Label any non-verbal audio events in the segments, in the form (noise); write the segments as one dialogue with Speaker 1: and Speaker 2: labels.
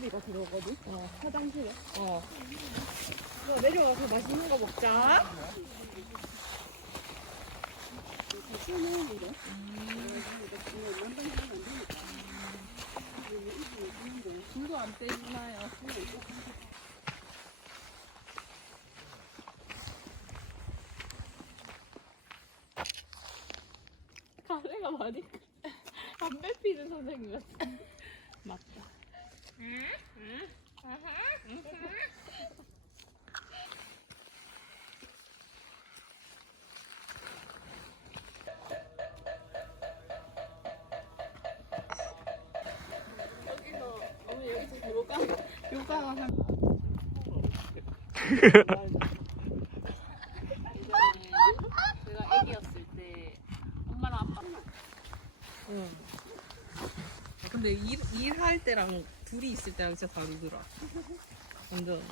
Speaker 1: 소리가 들어오거든.
Speaker 2: 어.
Speaker 1: 화장실에.
Speaker 2: 어.
Speaker 1: 너 내려가서 맛있는 거 먹자.
Speaker 2: 불도 안 떼주나요?
Speaker 1: 가래가 (laughs) 많이 담배 피는 선생님 같아.
Speaker 2: 맞다. 제가 애기였을 때 엄마랑 아빠. 응. 근데 일 일할 때랑 둘이 있을 때랑 진짜 다르더라. 완전.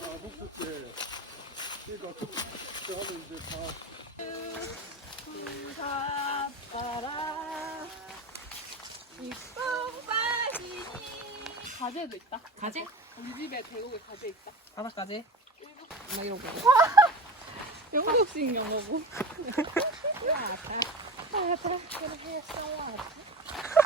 Speaker 3: 아, 목표 때. 그러니까 그, 하면 이제 다
Speaker 1: 바빠라 이뽕빠지니 가재도 있다.
Speaker 2: 가재?
Speaker 1: 우리 집에 대구에 가재 있다.
Speaker 2: 바닥가재? 막 이러고.
Speaker 1: 영국식 영어고. трошки вже салат.